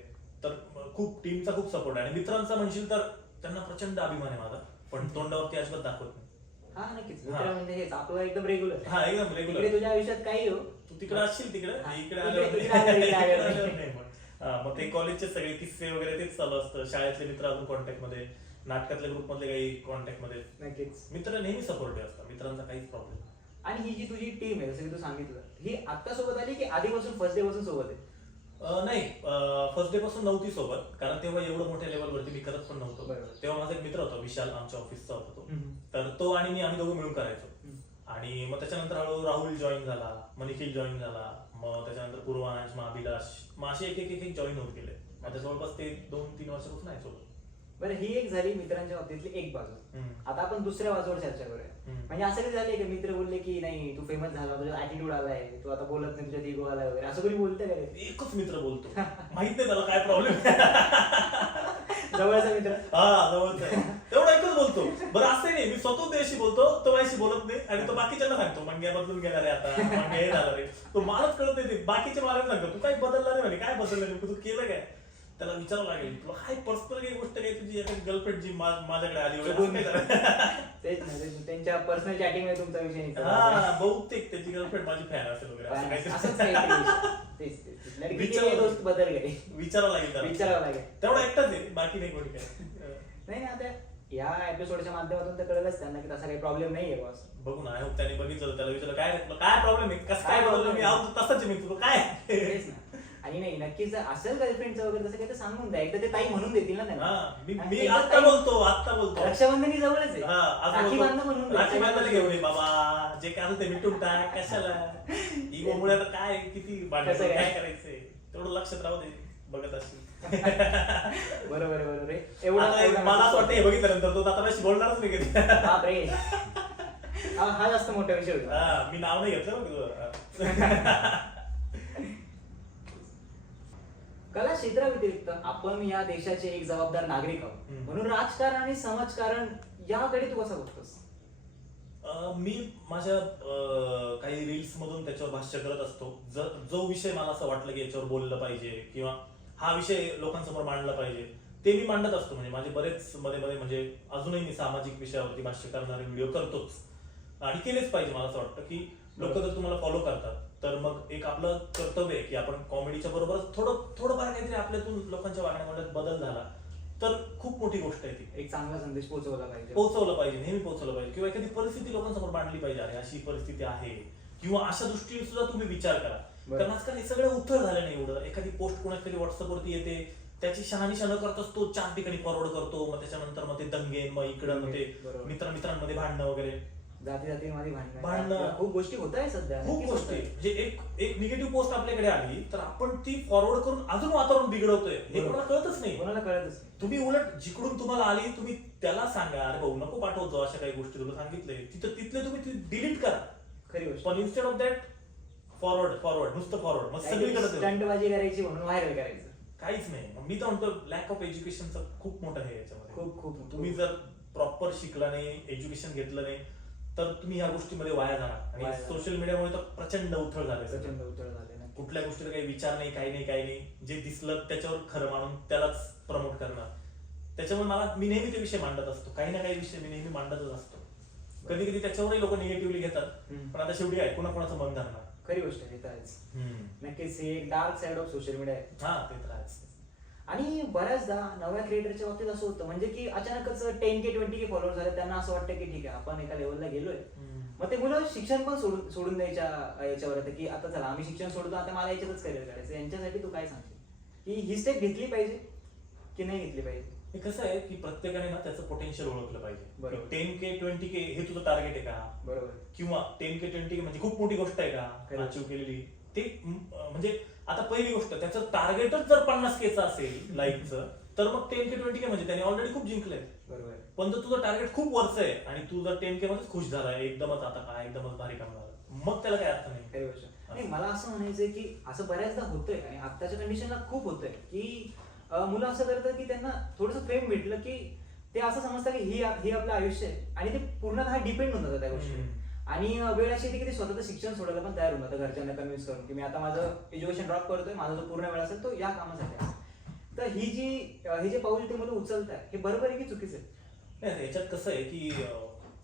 तर खूप टीमचा खूप सपोर्ट आहे. आणि मित्रांचा म्हणशील तर त्यांना प्रचंड अभिमान आहे माझा, पण तोंडावरती अजिबात दाखवत नाही. हा नक्कीच. मित्र म्हणजे हेच आपलं एकदम रेग्युलर. हा एकदम रेग्युलर. इकडे तुझ्या आयुष्यात काही हो, तू तिकडे असशील, तिकडे हा. इकडे इकडे आल्यावर नाही. मग ते कॉलेजचे सगळे किस्से वगैरे तेच चालू असतं. शाळेतले मित्र अजून कॉन्टॅक्ट मध्ये, नाटकातल्या ग्रुप मधले काही कॉन्टॅक्ट मध्ये. नक्कीच. मित्र नेहमी सपोर्टिव्ह असतात, मित्रांचा काहीच प्रॉब्लेम. आणि ही जी तुझी टीम आहे जसं की तू सांगितलं, ही आता सोबत आली की आधीपासून फर्स्ट डे पासून सोबत आहे? नाही, फर्स्ट डे पासून नव्हती सोबत, कारण तेव्हा एवढं मोठ्या लेवलवरती मी करत पण नव्हतो. बरोबर. तेव्हा माझा एक मित्र होता विशाल, आमच्या ऑफिसचा होता तो. तर तो आणि मी, आम्ही दोघं मिळून करायचो. आणि मग त्याच्यानंतर हळूहळू राहुल जॉईन झाला, मग निखिल जॉईन झाला, मग त्याच्यानंतर पूर्वांश, मग अभिलाष, मग असे एक एक जॉईन होत गेले. आता जवळपास ते 2-3 वर्षापासून आहे सोबत. बरं, ही एक झाली मित्रांच्या बाबतीतली एक बाजू. आता आपण दुसऱ्या बाजूवर चर्चा करूया. म्हणजे असं कधी झालंय की मित्र बोलले की नाही तू फेमस झाला, तुझा ऍटिट्यूड आलाय, तू आता बोलत नाही, तुझ्या इगो आलाय वगैरे, असं कोणी बोलतंय का? एकच मित्र बोलतो, माहित नाही त्याला काय प्रॉब्लेम. जवळचा मित्र. हा जवळचा आहे, तेवढा एकच बोलतो. बरं असं नाही, मी स्वतः त्याशी बोलतो, तो माझ्याशी बोलत नाही. आणि तो बाकीच्यांना सांगतो मंग्या बदलून गेला रे, आता मंग्या हे झाला रे. तो मलाच कळत नाही, बाकीच्या मला सांगतो तू काय बदलला रे, म्हणे काय बदललं रे, तू केलं काय. त्याला विचारावं लागेल तुला काय पर्सनल काही गोष्ट काय तुझी एखादी गर्लफ्रेंड जी माझ्याकडे आली तेच ना, त्यांच्या पर्सनल चॅटिंग मध्ये तुमचा विषय निघतो. हा बहुतेक त्याची गर्लफ्रेंड माझी फॅन असेल वगैरे असं असंच काहीतरी. काहीतरी. तेच लडकी के लिए दोस्त बदल गए. विचारावं लागेल त्याला. विचारावं लागेल. तेवढा एकटाच आहे, बाकी नाही कोणी काय. नाही ना, आता या एपिसोडच्या माध्यमातून तर कळलंच त्यांना की तसा काही प्रॉब्लेम नाहीये बॉस. बघू ना, आय होप त्याने बघितलं, त्याला विचारलं काय काय प्रॉब्लेम आहे, कसं काय बदललं, मी आहो तसंच आहे मी, तुला काय. तेच ना. आणि नाही नक्कीच जर असेल गर्लफ्रेंडचं वगैरे तसं काही तर सांगून द्या, एकदा ते ताई म्हणून देतील ना त्यांना. मी एकदा आत्ता ताई- बोलतो. रक्षाबंधनी जवळच आहे. हा, असं राखी बोलतो. बांधणं म्हणून द्या. राखी बांधायला घेऊन ये बाबा, जे काय असेल ते मिटून टाक, कशाला इगोमुळे आता काय किती भांडायचं, कसं काय? काय करायचंय तेवढं लक्षात राहू दे, बघत असेल. बरोबर आहे. आता मला असं वाटतं हे बघितल्यानंतर तो आता माझ्याशी बोलणारच नाही कधी. बापरे. हा जास्त मोठा विषय होता. हा, मी नाव नाही घेतलं बघ तुझं. कला क्षेत्राव्यतिरिक्त आपण या देशाचे एक जबाबदार नागरिक आहोत, म्हणून राजकारण आणि समाजकारण याकडे तू कसा बघतोस? मी माझ्या काही रील्स मधून त्याच्यावर भाष्य करत असतो. जो विषय मला असं वाटलं की याच्यावर बोललं पाहिजे किंवा हा विषय लोकांसमोर मांडला पाहिजे ते मी मांडत असतो. म्हणजे माझे बरेच मध्ये म्हणजे अजूनही मी सामाजिक विषयावरती भाष्य करणारे व्हिडिओ करतोच, आणि केलेच पाहिजे. मला असं वाटतं की लोक जर तुम्हाला फॉलो करतात तर मग एक आपलं कर्तव्य आहे की आपण कॉमेडीच्या बरोबरच थोडंफार काहीतरी आपल्यातून लोकांच्या वागण्यामध्ये बदल झाला तर खूप मोठी गोष्ट आहे ती. एक चांगला संदेश पोहोचवला पाहिजे, नेहमी पोहोचवलं पाहिजे, किंवा एखादी परिस्थिती लोकांसमोर मांडली पाहिजे, अरे अशी परिस्थिती आहे, किंवा अशा दृष्टीने सुद्धा तुम्ही विचार करा. कारण आजकाल हे सगळं उथळ झालं नाही एवढं. एखादी पोस्ट कोणाच्या तरी व्हॉट्सअपवरती येते, त्याची शहानिशा न करताच तो 4 ठिकाणी फॉरवर्ड करतो, मग त्याच्यानंतर मग ते दंगे, मग इकडं मग ते मित्रांमध्ये भांडणं वगैरे, जातीमध्ये भांडणं, खूप गोष्टी होत आहे सध्या. खूप गोष्टी. म्हणजे एक निगेटिव्ह पोस्ट आपल्याकडे आली तर आपण ती फॉरवर्ड करून अजून वातावरण बिघडवतोय, हे कोणाला कळतच नाही. कोणाला कळतच नाही. तुम्ही उलट जिकडून तुम्हाला आली तुम्ही त्याला सांगा, अरे भाऊ नको पाठवतो अशा काही गोष्टी, तुला सांगितलंय तिथले तुम्ही डिलीट करा. खरी गोष्ट. पण इन्स्टेड ऑफ दॅट फॉरवर्ड, नुसतं फॉरवर्ड, मग सगळीकडे स्टंटबाजी करायची म्हणून व्हायरल करायचं काहीच नाही. मी तर म्हणतो लॅक ऑफ एज्युकेशनचं खूप मोठं आहे याच्यामध्ये. खूप तुम्ही जर प्रॉपर शिकला नाही, एज्युकेशन घेतलं नाही तर तुम्ही ह्या गोष्टीमध्ये वाया जाणार. आणि सोशल मीडियामुळे तर प्रचंड उथळ झाले. कुठल्या गोष्टीचा काही विचार नाही, काही नाही, जे दिसलं त्याच्यावर खरं मानून त्यालाच प्रमोट करणार. त्याच्यामुळे मी नेहमी ते विषय मांडत असतो, काही ना काही विषय मी नेहमी मांडतच असतो. कधी कधी त्याच्यावरही लोक निगेटिव्हली घेतात, पण आता शेवटी काय कोणाकोणाचं मन धरणार. खरी गोष्ट आहे, तर नक्कीच हे dark side of social media आहे. हा ते तर आहेच. आणि बऱ्याचदा नव्या क्रिएटरच्या बाबतीत असं होतं, म्हणजे की अचानकच 10K 20K फॉलोअर झाले, त्यांना असं वाटतं की ठीक आहे आपण एका लेवलला गेलोय, मग ते मुलं शिक्षण पण सोडून द्यायच्या याच्यावर येतं की आता चला आम्ही शिक्षण सोडतो, आता मला याच्यातच करिअर करायचं. यांच्यासाठी तू काय सांगशील की ही स्टेप घेतली पाहिजे की नाही घेतली पाहिजे? हे कसं आहे की प्रत्येकाने ना त्याचं पोटेन्शियल ओळखलं पाहिजे. बरोबर. 10K 20K हे तुझं टार्गेट आहे का? बरोबर. किंवा 10K 20K म्हणजे खूप मोठी गोष्ट आहे का अचीव्ह केलेली? ते म्हणजे आता पहिली गोष्ट त्याचं टार्गेटच जर 50K असेल लाईकचं, तर मग 10K 20K म्हणजे त्याने ऑलरेडी खूप जिंकलंय. बरोबर. पण जर तुझं टार्गेट खूप वरचं आहे आणि तू जर 10K मध्येच खुश झालाय, एकदमच आता काय एकदमच भारी काम झालं, मग त्याला काय अर्थ नाही. खरी गोष्ट. नाही, मला असं म्हणायचंय की असं बऱ्याचदा होतंय आणि आत्ताच्या कंडिशनला खूप होतंय की मुलं असं करतात की त्यांना थोडंसं फेम भेटलं की ते असं समजतात की ही आपलं आयुष्य आहे आणि ते पूर्णतः डिपेंड होऊन जातं त्या गोष्टी. आणि वेळ अशी येते की ते स्वतःचं शिक्षण सोडायला पण तयार होऊन जातं घरच्यांना कन्व्हिन्स करून की मी आता माझं एज्युकेशन ड्रॉप करतोय, माझा जो पूर्ण वेळ असेल तो या कामासाठी आहे. तर हे जे पाऊल ते मुलं उचलतात हे बरोबर आहे की चुकीचं आहे? नाही, याच्यात कसं आहे की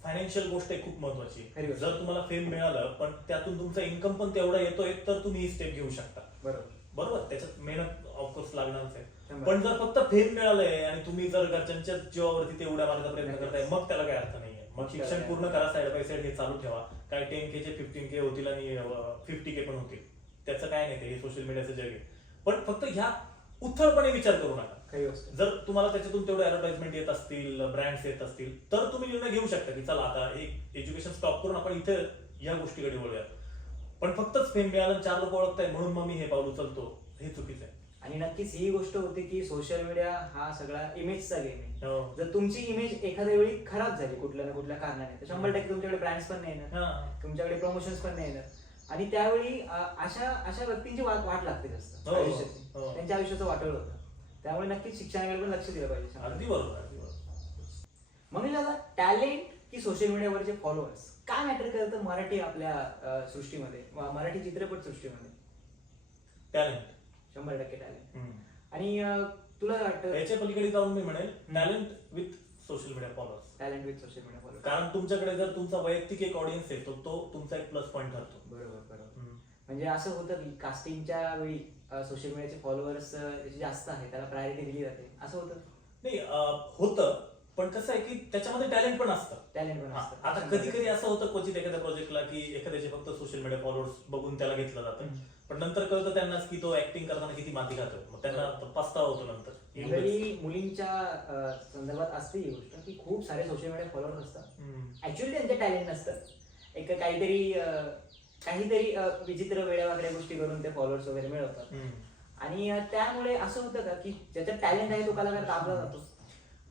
फायनान्शियल गोष्ट आहे खूप महत्वाची. खरी गोष्ट. जर तुम्हाला फेम मिळालं पण त्यातून तुमचा इन्कम पण तेवढा येतोय, तर तुम्ही ही स्टेप घेऊ शकता. बरोबर, त्याच्यात मेहनत ऑफकोर्स लागणारच आहे. पण जर फक्त फेम मिळालंय आणि तुम्ही जर घरच्यांच्या जीवावरती ते उड्या मारण्याचा प्रयत्न करताय, मग त्याला काय अर्थ नाहीये. मग शिक्षण पूर्ण करा, साईड बाय साईड हे चालू ठेवा. काय 10K चे 15K होतील आणि 50K पण होतील, त्याचं काय नाही, ते हे सोशल मीडियाचं जग आहे. पण फक्त ह्या उथळपणे विचार करू नका. जर तुम्हाला त्याच्यातून तेवढे ऍडव्हर्टाइजमेंट येत असतील, ब्रँड्स येत असतील, तर तुम्ही निर्णय घेऊ शकता की चला आता एक एज्युकेशन स्टॉप करून आपण इथे या गोष्टीकडे वळूया. पण फक्तच फेम मिळालं, 4 लोक ओळखताय म्हणून मग मी हे पाऊल उचलतो, हे चुकीचं आहे. आणि नक्कीच ही गोष्ट होती की सोशल मीडिया हा सगळा इमेजचा गेम आहे. हो. जर तुमची इमेज एखाद्या वेळी खराब झाली कुठल्या ना कुठल्या कारणाने, तर 100% तुमच्याकडे ब्रँड्स पण नाही येणार, तुमच्याकडे प्रमोशन्स पण नाही येणार आणि त्यावेळी अशा व्यक्तींची वाट लागते जास्त हो. आयुष्याची. हो. त्यांच्या आयुष्याचं वाटोळ होतं. त्यामुळे नक्कीच शिक्षणाकडे पण लक्ष दिलं पाहिजे. अगदी बरोबर, अगदी बरोबर. म्हणून दादा, टॅलेंट की सोशल मीडियावरचे फॉलोअर्स काय मॅटर करतं मराठी आपल्या सृष्टीमध्ये, मराठी चित्रपट सृष्टीमध्ये? Talent 100% talent. आणि तुला काय वाटतं? याच्या पलीकडे जाऊन मी म्हणेल talent with social media followers. Talent with social media followers. कारण तुमच्याकडे जर तुमचा वैयक्तिक एक ऑडियन्स आहे, तो तुमचा एक प्लस पॉईंट ठरतो. बरोबर. म्हणजे असं होतं की कास्टिंगच्या वेळी सोशल मीडियाचे फॉलोअर्स जास्त आहे त्याला प्रायोरिटी दिली जाते, असं होतं? नाही, होतं, पण कसं आहे की त्याच्यामध्ये टॅलेंट पण असतं. टॅलेंट पण हा, असतं. आता कधी कधी असं होतं क्वचित एखाद्या प्रोजेक्टला की एखाद्याचे फक्त सोशल मीडिया फॉलोअर्स बघून त्याला घेतलं जातं, पण नंतर कळतं त्यांनाच की तो ऍक्टिंग करताना किती माती खातो, मग त्यांना पस्तावा होतो नंतर. जनरली मुलींच्या संदर्भात असते ही गोष्ट की खूप सारे सोशल मीडिया फॉलोअर्स असतात, ऍक्च्युअली त्यांचे टॅलेंट नसतं, एक काहीतरी विचित्र वेड्या वाकड्या गोष्टी करून ते फॉलोअर्स वगैरे मिळवतात. आणि त्यामुळे असं होतं का की ज्याच्यात टॅलेंट आहे तो कलाकार दाबला जातो?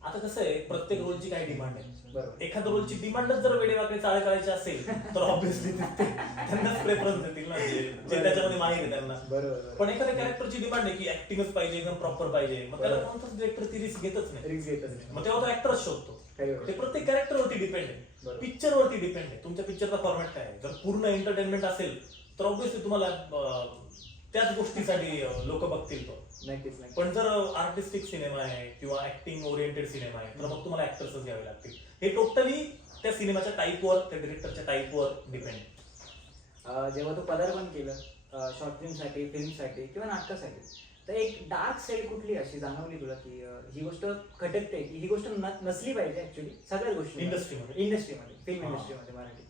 आता कसं आहे, प्रत्येक रोलची काही डिमांड आहे. बरोबर. एखाद्या रोलची डिमांडच जर वेडेवाकडे चाळे करायची असेल तर ऑब्व्हियसली त्यांनाच प्रेफरन्स देतील ना, जे त्याच्यामध्ये माहिती आहे त्यांना. बरोबर. पण एखाद्या कॅरेक्टरची डिमांड आहे की ऍक्टिंगच पाहिजे, एकदम प्रॉपर पाहिजे, मग त्याला कोणताच डिरेक्टर ती रिस्क घेतच नाही. रिस्क घेतच नाही. मग तेव्हा तो ऍक्टरच शोधतो. ते प्रत्येक कॅरेक्टरवरती डिपेंड आहे, बरोबर. पिक्चरवरती डिपेंड आहे. तुमच्या पिक्चरचा फॉर्मॅट काय आहे, जर पूर्ण एंटरटेनमेंट असेल तर ऑब्व्हियसली तुम्हाला त्याच गोष्टीसाठी लोक बघतील तो. नक्कीच. पण जर आर्टिस्टिक सिनेमा आहे किंवा ऍक्टिंग ओरिएंटेड सिनेमा आहे तर मग तुम्हाला ऍक्टर्सच घ्यावे लागतील. हे टोटली त्या सिनेमाच्या टाईपवर, त्या डिरेक्टरच्या टाईपवर डिपेंड आहे. जेव्हा तू पदार्पण केलं शॉर्ट फिल्मसाठी, फिल्मसाठी किंवा नाटकासाठी, तर एक डार्क साईड कुठली अशी जाणवली तुला की ही गोष्ट खटकते की ही गोष्ट नसली पाहिजे ऍक्च्युअली सगळ्याच गोष्टी इंडस्ट्रीमध्ये, फिल्म इंडस्ट्रीमध्ये मराठी?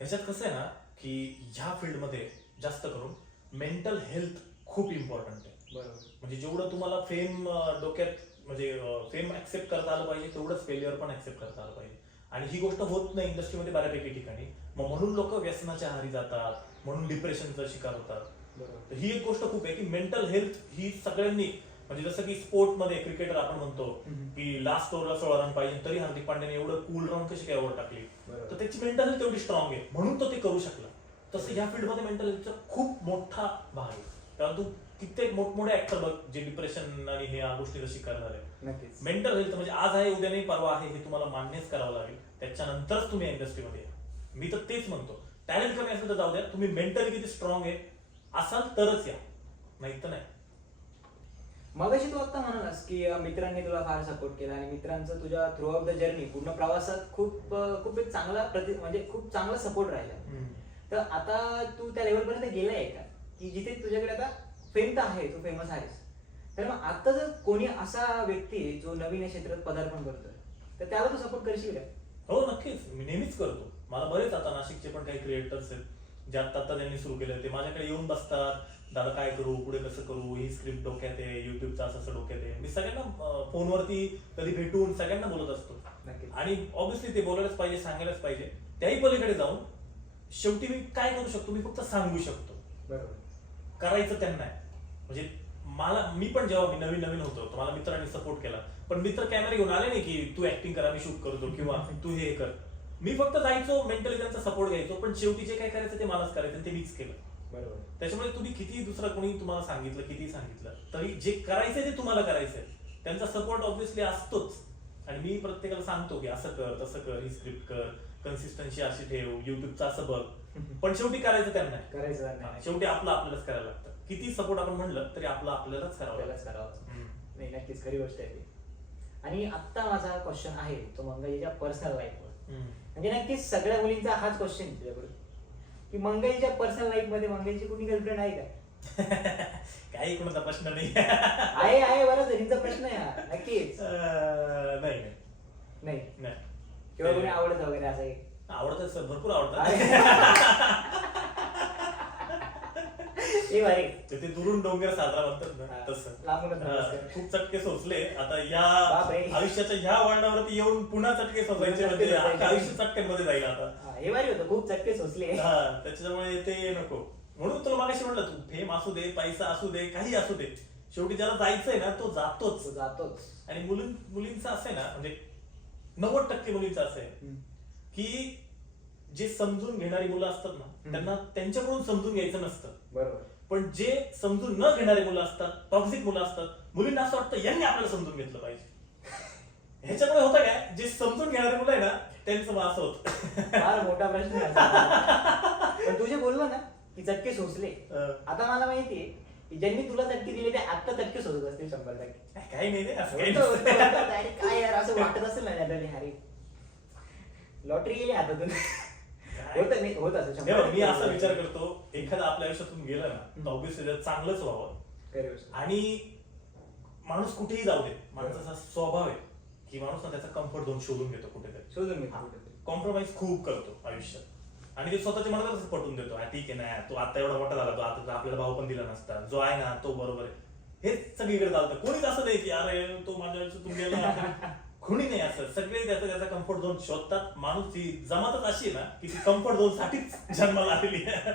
ह्याच्यात कसं आहे ना की ह्या फील्डमध्ये जास्त करून मेंटल हेल्थ खूप इम्पॉर्टंट आहे. बरोबर. म्हणजे जेवढं तुम्हाला फेम डोक्यात, म्हणजे फेम ऍक्सेप्ट करता आलं पाहिजे, तेवढंच फेल्युअर पण ऍक्सेप्ट करता आलं पाहिजे. आणि ही गोष्ट होत नाही इंडस्ट्रीमध्ये बऱ्यापैकी ठिकाणी. मग म्हणून लोक व्यसनाच्या आहारी जातात, म्हणून डिप्रेशनचा शिकार होतात. बरोबर. तर ही एक गोष्ट खूप आहे की मेंटल हेल्थ ही सगळ्यांनी, म्हणजे जसं की स्पोर्टमध्ये क्रिकेटर आपण म्हणतो की लास्ट ओव्हरला 16 रन पाहिजे, तरी हार्दिक पांड्याने एवढं कूल राहून कशी काय ओव्हर टाकली, तर त्याची मेंटल हेल्थ तेवढी स्ट्रॉंग आहे म्हणून तो ते करू शकला. तसं ह्या फील्डमध्ये मेंटल हेल्थचा खूप मोठा भाग आहे. कारण तू कित्येक मोठमोठे ऍक्टर बघ जे डिप्रेशन आणि ह्या गोष्टीचा शिकार झाले. नक्कीच. मेंटल हेल्थ म्हणजे आज आहे उद्या नाही परवा आहे हे तुम्हाला मान्यच करावं लागेल, त्याच्यानंतरच तुम्ही इंडस्ट्रीमध्ये या. मी तर तेच म्हणतो, टॅलेंट कमी असेल तर जाऊ द्या, तुम्ही मेंटली किती स्ट्रॉंग आहे असाल तरच या, नाही तर नाही. मगाशी तू आता म्हणालास की मित्रांनी तुला फार सपोर्ट केला आणि मित्रांचं तुझ्या थ्रू आउट द जर्नी पूर्ण प्रवासात खूप एक चांगला म्हणजे खूप चांगला सपोर्ट राहिला. तर आता तू त्या लेवल पर्यंत गेलाय का की जिथे तुझ्याकडे आता फेम तर आहे, तू फेमस आहेस, तर मग आता जर कोणी असा व्यक्ती आहे जो नवीन या क्षेत्रात पदार्पण करतोय तर त्याला तू सपोर्ट करशील का? हो नक्कीच, मी नेहमीच करतो. मला बरेच आता नाशिकचे पण काही क्रिएटर्स आहेत जे आता त्यांनी सुरू केलं, ते माझ्याकडे येऊन बसतात, दादा काय करू, पुढे कसं करू, ही स्क्रिप्ट डोक्यात आहे, युट्यूबचं असं डोक्यात आहे. मी सगळ्यांना फोनवरती कधी भेटून सगळ्यांना बोलत असतो. आणि ऑब्व्हियसली ते बोलायलाच पाहिजे, सांगायलाच पाहिजे. त्याही पलीकडे जाऊन शेवटी मी काय करू शकतो, मी फक्त सांगू शकतो. बरोबर. करायचं त्यांना आहे. म्हणजे मी पण जेव्हा मी नवीन होतो तर मला मित्रांनी सपोर्ट केला, पण मित्र कॅमेरा घेऊन आले नाही की तू ऍक्टिंग करा मी शूट करतो किंवा तू हे कर. मी फक्त जायचो, मेंटली त्यांचा सपोर्ट घ्यायचो, पण शेवटी जे काय करायचं ते मलाच करायचं, ते मीच केलं. बरोबर. त्याच्यामुळे तुम्ही किती दुसरं कोणी तुम्हाला सांगितलं, किती सांगितलं तरी जे करायचंय ते तुम्हाला करायचंय. त्यांचा सपोर्ट ऑब्व्हियसली असतोच. आणि मी प्रत्येकाला सांगतो की असं कर, तसं कर, ही स्क्रिप्ट कर, कन्सिस्टन्सी अशी ठेव, युट्यूबचं असं बघ, पण शेवटी करायचं त्यांना आहे. करायचं नाही. शेवटी आपलं आपल्यालाच करायला लागतं. किती सपोर्ट आपण म्हणलं तरी आपलं आपल्यालाच करावं आपल्यालाच लागतं. करावं. नाही, नक्कीच खरी गोष्ट आहे ती. आणि आता माझा क्वेश्चन आहे तो मंगईच्या पर्सनल लाईफवर. म्हणजे नक्कीच सगळ्या मुलींचा हाच क्वेश्चन आहे तुझ्याकडे, की मंगईच्या पर्सनल लाईफ मध्ये मंगईची कुणी गर्लफ्रेंड आहे का? काही कोणाचा प्रश्न नाही. आहे बरं, जरींचा प्रश्न आहे हा. नक्कीच नाही नाही नाही. किंवा कोणी आवडत वगैरे असं आहे? आवडतं, भरपूर आवडतं. हे भारी. ते दुरून डोंगर साजरा म्हणतात ना, तसं. लांबूनच नमस्कार. खूप चटके सोचले आता या बापरे. आयुष्याच्या ह्या वळणावरती येऊन पुन्हा चटके सोसायचे, म्हणजे अख्खं आयुष्य चटक्यांमध्ये जाईल आता. हे भारी होतं, खूप चटके सोचले. त्याच्यामुळे ते नको. म्हणून तुला मागाशी म्हणलं, तू फेम असू दे, पैसा असू दे, काही असू दे, शेवटी ज्याला जायचंय ना तो जातोच. आणि मुलींचं असं आहे ना, म्हणजे 90% मुलींचं असं आहे की जे समजून घेणारी मुलं असतात ना त्यांना त्यांच्याकडून समजून घ्यायचं नसतं. बरोबर. पण जे समजून न घेणारी मुलं असतात, टॉक्सिक मुलं असतात, मुलींना असं वाटतं यांनी आपल्याला समजून घेतलं पाहिजे. ह्याच्यामुळे होतं काय, जे समजून घेणारे मुलं आहे ना त्यांचं मग असं होतं. फार मोठा प्रश्न आहे. पण तुझे बोललो ना की चटके सोचले, आता मला माहितीये की ज्यांनी तुला चटके दिले ते आता चटके सोचत असतील 100%. काही नाही रे, असं काही होतं, नसतं. direct काय यार असं वाटत असेल ना जनरली, अरे लॉटरी गेली हातातून. होत असं हे बघ, मी असा विचार करतो, एखादा आपल्या आयुष्यातून गेलं ना तर ऑब्व्हियसली चांगलंच व्हावं. आणि माणूस कुठेही जाऊ दे, माणसाचा स्वभाव आहे की माणूस ना त्याचा कम्फर्ट झोन शोधून घेतो कुठेतरी, कॉम्प्रोमाइज खूप करतो आयुष्यात. आणि ते स्वतःच्या मनातच पटवून देतो, ठीक आहे ना, तो आता एवढा मोठा झाला, तो आता आपल्याला भाव पण दिला नसता, जो आहे ना तो बरोबर आहे. हेच सगळीकडे चालतं. कोणीच असं नाही की अरे तो माझ्या आयुष्यातून गेला. कोणी नाही असं. सगळे त्याचा कम्फर्ट झोन शोधतात. माणूस ती जमातच अशी आहे ना की ती कम्फर्ट झोन साठीच जन्माला आलेली आहे.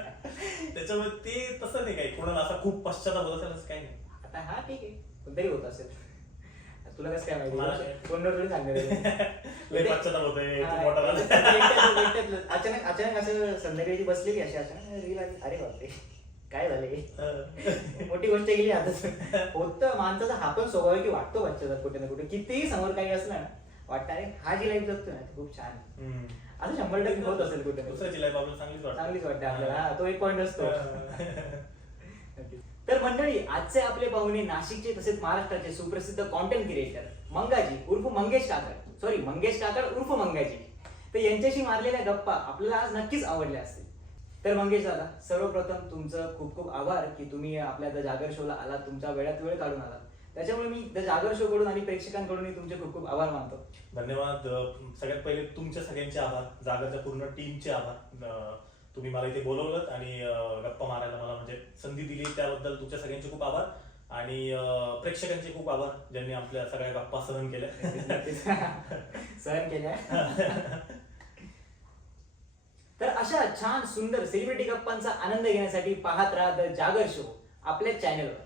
त्याच्यामुळे ते तसं नाही काही कोणाला असा खूप पश्चाताप होत असेल असं काही नाही. आता हा ठीक आहे, पण तरी होत असेल. तुला कसं काय मला माहिती, कोणाला थोडी सांगणार. लय पश्चाताप होतोय, तू मोठा झाला. अचानक असं संध्याकाळी बसलेली अशी अचानक रील आली, अरे बापरे काय झाले, मोठी गोष्ट गेली आता. होतं माणसाचा हा पण स्वभाव आहे की वाटतो बच्चा कुठे ना कुठे, कितीही समोर काही असलं ना वाटतं अरे हा जी लाईफ जगतो ना ती खूप छान आहे. असं 100% होत असेल कुठे. दुसऱ्याची लाईफ आपल्याला चांगलीच वाटते आपल्याला. हा, तो एक पॉइंट असतो. तर मंडळी, आजचे आपले पाहुणे नाशिकचे तसेच महाराष्ट्राचे सुप्रसिद्ध कॉन्टेंट क्रिएटर मंगाजी उर्फ मंगेश काकड उर्फ मंगाजी. तर यांच्याशी मारलेल्या गप्पा आपल्याला आज नक्कीच आवडल्या असतील. तर मंगेश दादा, सर्वप्रथम तुमचं खूप खूप आभार की तुम्ही आपल्या द जागर शोला आलात, तुमच्या वेळात वेळ काढून आलात. त्याच्यामुळे मी द जागर शो कडून आणि प्रेक्षकांकडून तुमचे खूप खूप आभार मानतो. धन्यवाद. सगळ्यात पहिले तुमच्या सगळ्यांचे आभार, जागरच्या पूर्ण टीमचे आभार. तुम्ही मला इथे बोलवलं आणि गप्पा मारायला मला म्हणजे संधी दिली, त्याबद्दल तुमच्या सगळ्यांचे खूप आभार. आणि प्रेक्षकांचे खूप आभार ज्यांनी आपल्या सगळ्या गप्पा सहन केल्या. तर अशा छान सुंदर सेलिब्रिटी गप्पांचा आनंद घेण्यासाठी पाहत राहा द जागर शो आपल्या चॅनलवर.